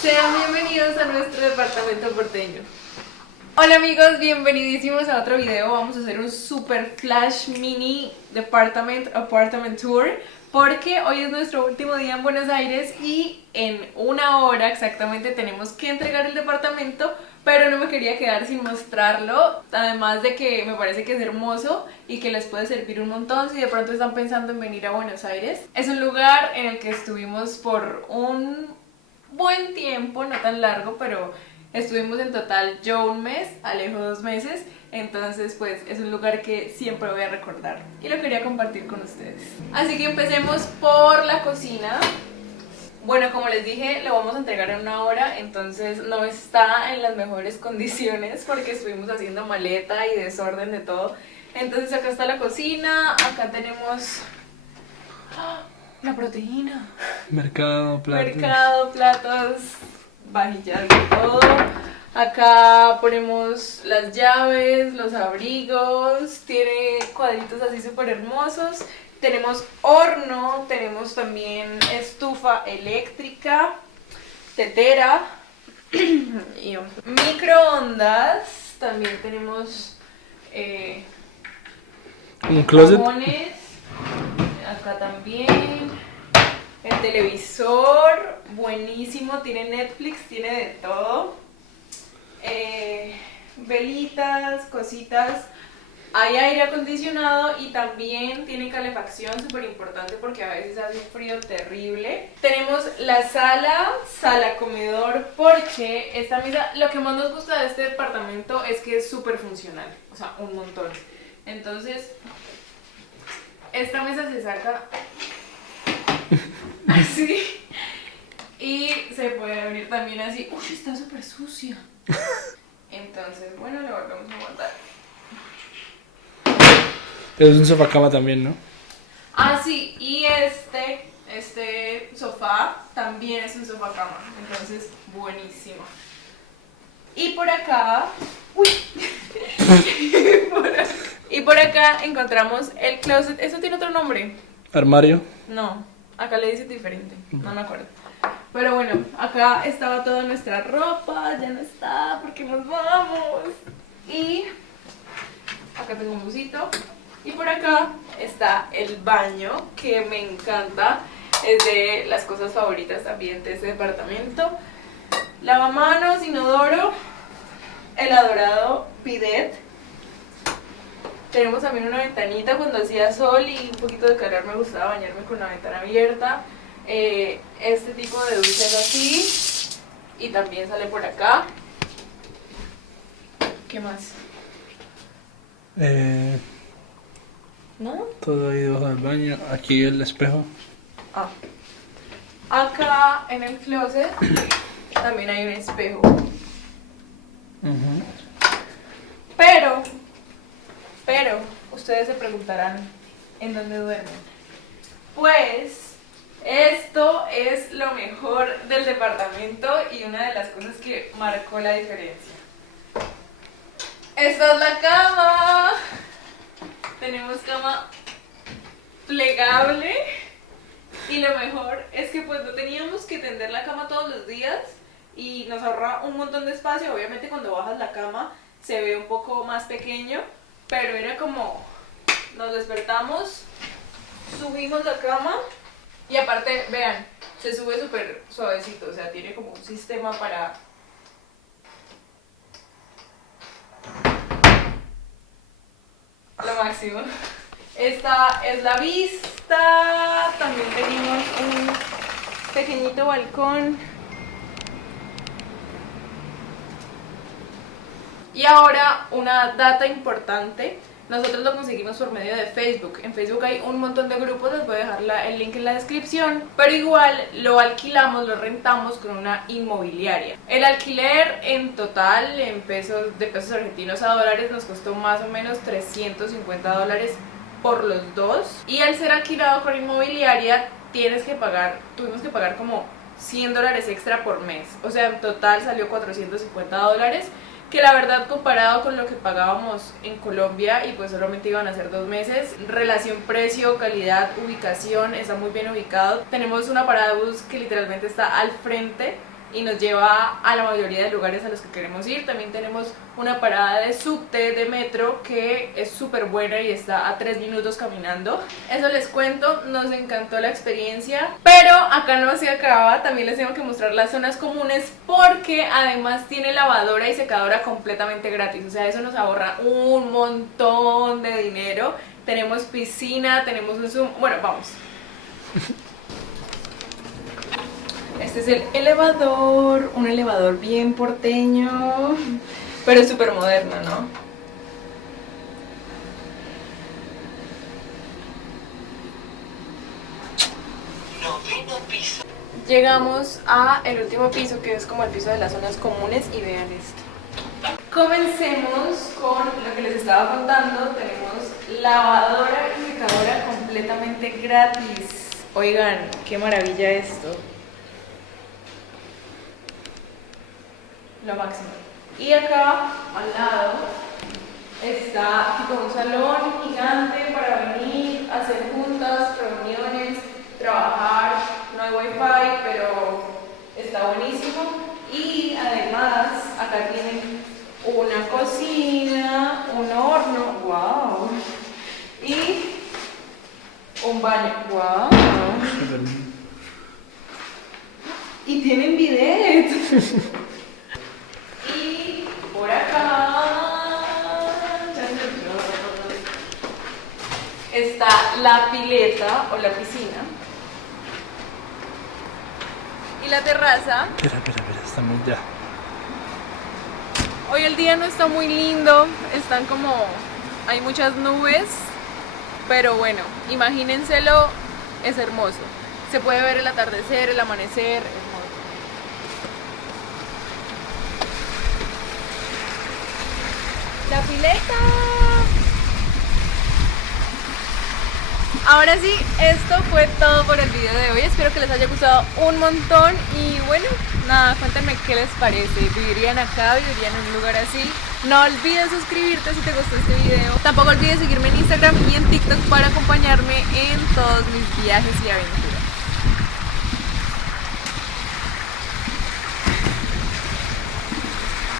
Sean bienvenidos a nuestro departamento porteño. Hola amigos, bienvenidísimos a otro video. Vamos a hacer un super flash mini apartment tour porque hoy es nuestro último día en Buenos Aires y en una hora exactamente tenemos que entregar el departamento, pero no me quería quedar sin mostrarlo, además de que me parece que es hermoso y que les puede servir un montón si de pronto están pensando en venir a Buenos Aires. Es un lugar en el que estuvimos por un buen tiempo, no tan largo, pero estuvimos en total yo un mes, Alejo 2 meses, entonces pues es un lugar que siempre voy a recordar y lo quería compartir con ustedes. Así que empecemos por la cocina. Bueno, como les dije, lo vamos a entregar en una hora, entonces no está en las mejores condiciones porque estuvimos haciendo maleta y desorden de todo. Entonces acá está la cocina, acá tenemos la proteína. Mercado, Platos, vajillas y todo. Acá ponemos las llaves, los abrigos, tiene cuadritos así súper hermosos. Tenemos horno, tenemos también estufa eléctrica, tetera y microondas. También tenemos un closet. cajones, acá también. El televisor, buenísimo, tiene Netflix, tiene de todo. Velitas, cositas. Hay aire acondicionado y también tiene calefacción, súper importante porque a veces hace un frío terrible. Tenemos la sala comedor, porque esta mesa, lo que más nos gusta de este departamento es que es súper funcional, o sea, un montón. Entonces, esta mesa se saca así y se puede abrir también así. Uy, está súper sucia. Entonces, bueno, lo volvemos a guardar. Es un sofá cama también, ¿no? Ah, sí, y este sofá también es un sofá cama, entonces buenísimo. Y por acá, uy, y por acá encontramos el closet. ¿Eso tiene otro nombre? Armario. No, acá le dicen diferente, no me acuerdo. Pero bueno, acá estaba toda nuestra ropa, ya no está porque nos vamos. Y acá tengo un busito. Y por acá está el baño, que me encanta, es de las cosas favoritas también de este departamento. Lavamanos, inodoro, el adorado bidet. Tenemos también una ventanita cuando hacía sol y un poquito de calor me gustaba bañarme con la ventana abierta. Este tipo de ducha es así y también sale por acá. ¿Qué más? ¿No? Todo ahí debajo del baño. Aquí el espejo. Ah. Acá en el closet también hay un espejo. Pero, ustedes se preguntarán ¿en dónde duermen? Pues esto es lo mejor del departamento y una de las cosas que marcó la diferencia. Esta es la cama. Tenemos cama plegable y lo mejor es que pues no teníamos que tender la cama todos los días y nos ahorra un montón de espacio. Obviamente cuando bajas la cama se ve un poco más pequeño, pero era como nos despertamos, subimos la cama y aparte vean, se sube súper suavecito, o sea tiene como un sistema para lo máximo. Esta es la vista. También tenemos un pequeñito balcón. Y ahora una data importante. Nosotros lo conseguimos por medio de Facebook. En Facebook hay un montón de grupos, les voy a dejar el link en la descripción. Pero igual lo alquilamos, lo rentamos con una inmobiliaria. El alquiler en total, de pesos argentinos a dólares, nos costó más o menos $350 por los dos. Y al ser alquilado con inmobiliaria, tuvimos que pagar como $100 extra por mes. O sea, en total salió $450. Que la verdad, comparado con lo que pagábamos en Colombia y pues solamente iban a ser 2 meses, relación precio, calidad, ubicación, está muy bien ubicado. Tenemos una parada de bus que literalmente está al frente y nos lleva a la mayoría de lugares a los que queremos ir. También tenemos una parada de subte, de metro, que es súper buena y está a 3 minutos caminando. Eso les cuento, nos encantó la experiencia, pero acá no se acaba. También les tengo que mostrar las zonas comunes, porque además tiene lavadora y secadora completamente gratis. O sea, eso nos ahorra un montón de dinero. Tenemos piscina, tenemos un Zoom. Bueno, vamos. Este es el elevador, un elevador bien porteño, pero súper moderno, ¿no? Noveno piso. Llegamos a el último piso, que es como el piso de las zonas comunes, y vean esto. Comencemos con lo que les estaba contando. Tenemos lavadora y secadora completamente gratis. Oigan, qué maravilla esto. Lo máximo. Y acá al lado está tipo un salón gigante para venir, hacer juntas, reuniones, trabajar. No hay wifi, pero está buenísimo. Y además acá tienen una cocina, un horno, wow, y un baño, wow. Y tienen bidet. Y por acá está la pileta o la piscina. Y la terraza. Espera, estamos ya. Hoy el día no está muy lindo, están como, hay muchas nubes, pero bueno, imagínenselo, es hermoso. Se puede ver el atardecer, el amanecer, hermoso. La pileta. Ahora sí, esto fue todo por el video de hoy. Espero que les haya gustado un montón. Y bueno, nada, cuéntenme qué les parece. ¿Vivirían acá? ¿Vivirían en un lugar así? No olvides suscribirte si te gustó este video. Tampoco olvides seguirme en Instagram y en TikTok para acompañarme en todos mis viajes y aventuras.